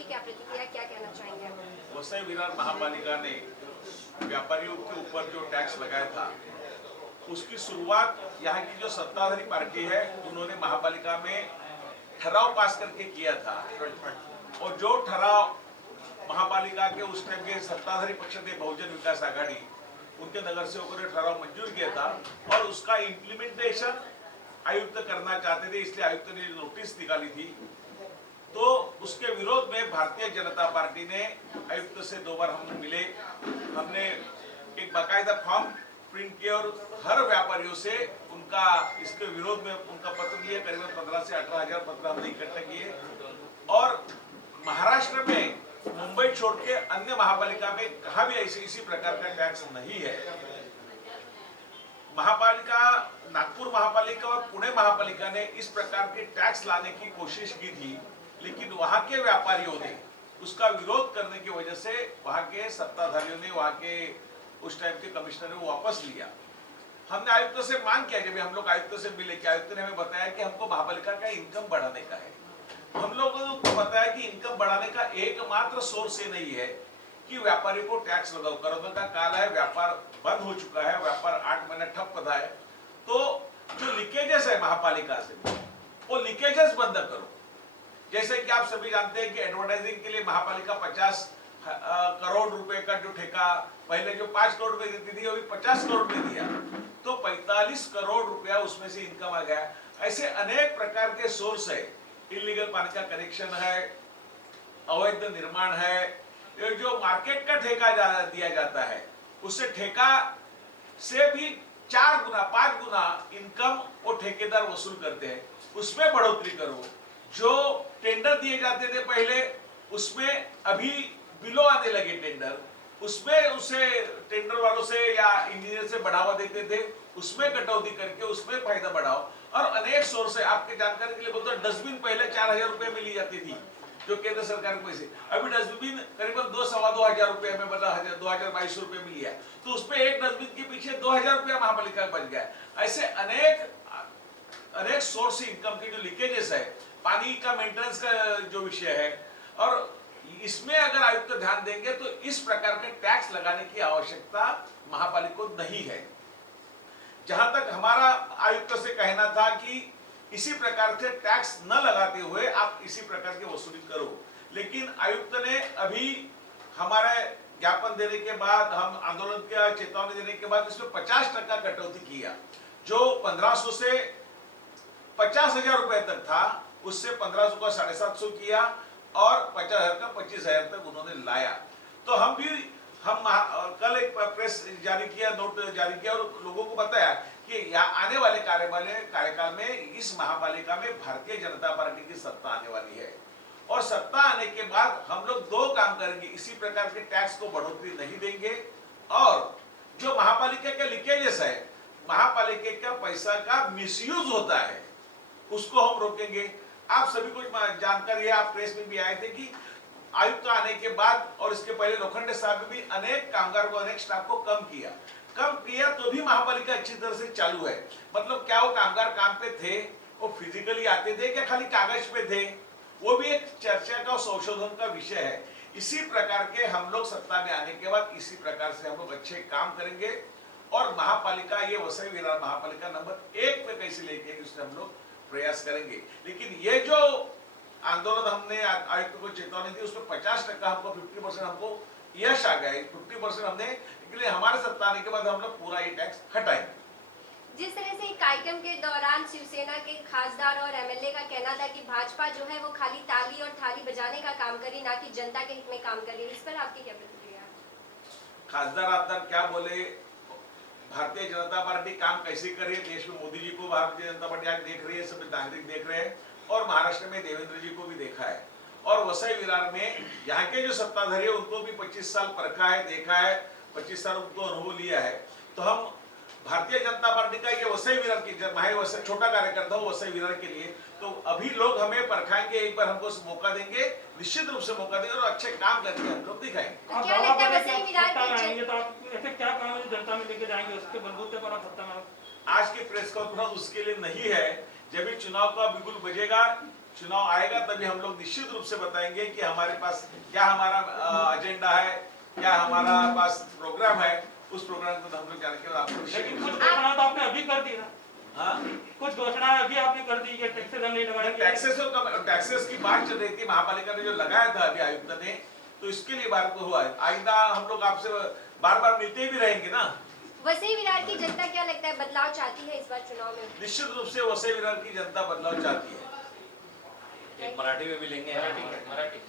आपकी क्या प्रतिक्रिया, क्या कहना चाहेंगे आप? वसई विरार महापालिका ने व्यापारियों के ऊपर जो टैक्स लगाया था, उसकी शुरुआत यहाँ की जो सत्ताधारी पार्टी है उन्होंने महापालिका में ठराव पास करके किया था। और जो ठराव महापालिका के उस टाइम के सत्ताधारी पक्ष थे बहुजन विकास आघाड़ी, उनके नगर सेवकों ने ठराव मंजूर किया था और उसका इम्प्लीमेंटेशन आयुक्त करना चाहते थे, इसलिए आयुक्त ने नोटिस निकाली थी। तो उसके विरोध में भारतीय जनता पार्टी ने आयुक्त से 2 बार हम मिले, हमने एक बाकायदा फॉर्म प्रिंट किया और हर व्यापारियों से उनका इसके विरोध में उनका पत्र लिए। करीबन 15 से 18,000 पत्र हमने इकट्ठा किए और महाराष्ट्र में मुंबई छोड़ के अन्य महापालिका में कहा भी ऐसे इसी प्रकार का टैक्स नहीं है। महापालिका, नागपुर महापालिका और पुणे महापालिका ने इस प्रकार के टैक्स लाने की कोशिश की थी, लेकिन वहां के व्यापारियों ने उसका विरोध करने की वजह से वहां के सत्ताधारियों ने, वहां के उस टाइम के कमिश्नर ने वो वापस लिया। हमने आयुक्त से मांग किया, जब हम लोग आयुक्त से मिले कि आयुक्त ने हमें बताया कि हमको महापालिका का इनकम बढ़ाने का है। हम लोगों को बताया कि इनकम बढ़ाने का एकमात्र सोर्स ये नहीं है कि व्यापारी को टैक्स लगाओ। कोरोना का काल है, व्यापार बंद हो चुका है, व्यापार 8 महीने ठप पड़ा है, तो जो लीकेजेस है महापालिका से वो लीकेजेस बंद करो। जैसे कि आप सभी जानते हैं कि एडवर्टाइजिंग के लिए महापालिका 50 करोड़ रुपए का जो ठेका पहले जो 5 करोड़ रुपए देती थी, अभी 50 करोड़ रुपए दिया, तो 45 करोड़ रुपया उसमें से इनकम आ गया। ऐसे अनेक प्रकार के सोर्स है, इलीगल पानी का कनेक्शन है, अवैध निर्माण है, ये जो मार्केट का ठेका दिया जाता है उससे ठेका से भी 4 गुना 5 गुना इनकम वो ठेकेदार वसूल करते हैं। उसमें बढ़ोतरी करो। जो टेंडर दिए जाते थे पहले, उसमें अभी बिलो आने लगे टेंडर, उसमें उसे टेंडर वालों से या इंजीनियर से बढ़ावा देते थे, उसमें कटौती करके उसमें फायदा बढ़ाओ। और अनेक सोर्स है, आपके जानकारी के लिए बोलते हैं, डस्टबिन पहले 4,000 रुपए में ली जाती थी जो केंद्र सरकार के पैसे, अभी डस्टबिन करीबन 2-2.25 रुपए में, मतलब 2,222 रुपए में लिया, तो उसमें एक डस्टबिन के पीछे 2,000 रुपया महापालिका बच गया। ऐसे अनेक सोर्स इनकम के जो लीकेजेस है, पानी का मेंटेनेंस का जो विषय है, और इसमें अगर आयुक्त ध्यान देंगे तो इस प्रकार के टैक्स लगाने की आवश्यकता महापालिका को नहीं है। जहां तक हमारा आयुक्त से कहना था कि इसी प्रकार से टैक्स न लगाते हुए आप इसी प्रकार की वसूली करो, लेकिन आयुक्त ने अभी हमारे ज्ञापन देने के बाद, हम आंदोलन का चेतावनी देने के बाद इसमें 50% कटौती किया। जो 1500 से 50,000 रुपए तक था, उससे 1500 का 750 किया और 50,000 का 25,000 तक उन्होंने लाया। तो हम कल एक प्रेस जारी किया, नोट जारी किया और लोगों को बताया कि आने वाले कार्यकाल में इस महापालिका में भारतीय जनता पार्टी की सत्ता आने वाली है और सत्ता आने के बाद हम लोग 2 काम करेंगे, इसी प्रकार के टैक्स को बढ़ोतरी नहीं देंगे और जो महापालिका के लीकेजेस है, महापालिका का पैसा का मिसयूज होता है, उसको हम रोकेंगे। आप सभी को जानकारी है, आप प्रेस में भी आए थे कि आयुक्त आने के बाद और इसके पहले लोखंडे साहब भी अनेक कामगार को, अनेक स्टाफ को कम किया तो भी महापालिका अच्छी तरह से चालू है। मतलब क्या वो कामगार काम पे थे, वो फिजिकली आते थे क्या खाली कागज पे थे, वो भी एक चर्चा का, संशोधन का विषय है। इसी प्रकार के हम लोग सत्ता में आने के बाद इसी प्रकार से हम लोग अच्छे काम करेंगे और महापालिका, ये वसई विरार महापालिका नंबर 1 पे कैसे लेके उससे हम लोग प्रयास करेंगे। लेकिन ये जो आंदोलन हमने आयुक्त को चेतावनी दी, उसमें 50% हमको 50% हमको यश आ गया, 50% हमने, इसलिए हमारे सत्ता आने के बाद हम लोग पूरा ये टैक्स हटाएंगे। जिस तरह से कार्यक्रम के दौरान शिवसेना के खासदार और एमएलए का कहना था कि भाजपा जो है वो खाली ताली और थाली बजाने का काम करी, ना कि जनता के हित में काम करी, इस पर आपकी क्या प्रतिक्रिया? खासदार आपदार क्या बोले, भारतीय जनता पार्टी काम कैसे कर रही है देश में, मोदी जी को भारतीय जनता पार्टी आज देख रही है, सभी नागरिक देख रहे हैं और महाराष्ट्र में देवेंद्र जी को भी देखा है और वसई विरार में यहाँ के जो सत्ताधारी है उनको भी 25 साल परखा है, देखा है, 25 साल उनको अनुभव लिया है। तो हम भारतीय जनता पार्टी का ये वसई विरार की, मैं छोटा कार्यकर्ता हूँ वसई विरार के लिए, तो अभी लोग हमें परखाएंगे, एक बार हमको मौका देंगे, निश्चित रूप से मौका देंगे और अच्छे काम करके हम लोग दिखाएंगे। तो क्या लगता है वसई विरार के तो आप ऐसे क्या काम है जनता में लेके जाएंगे, उसके बलबूते पर आप सत्ता में? आज की प्रेस कॉन्फ्रेंस उसके लिए नहीं है, जब भी चुनाव का बिगुल बजेगा, चुनाव आएगा तभी हम लोग निश्चित रूप से बताएंगे कि हमारे पास क्या हमारा एजेंडा है, क्या हमारा पास प्रोग्राम है। उस प्रोग्राम को हम लोग जान के आपको लेकिन कुछ घोषणा तो आपने अभी कर दी ना, हाँ कुछ घोषणा अभी आपने कर दी कि टैक्सेस हम नहीं लगाएंगे। टैक्सेस की बात चल रही थी, महापालिका ने जो लगाया था अभी आयुक्त ने, तो इसके लिए बात हुआ है। आइंदा हम लोग आपसे बार बार मिलते भी रहेंगे ना। वसई विरार की जनता क्या लगता है बदलाव चाहती है इस बार चुनाव में? निश्चित रूप से वसई विरार की जनता बदलाव चाहती है। एक मराठी में भी लेंगे, मराठी।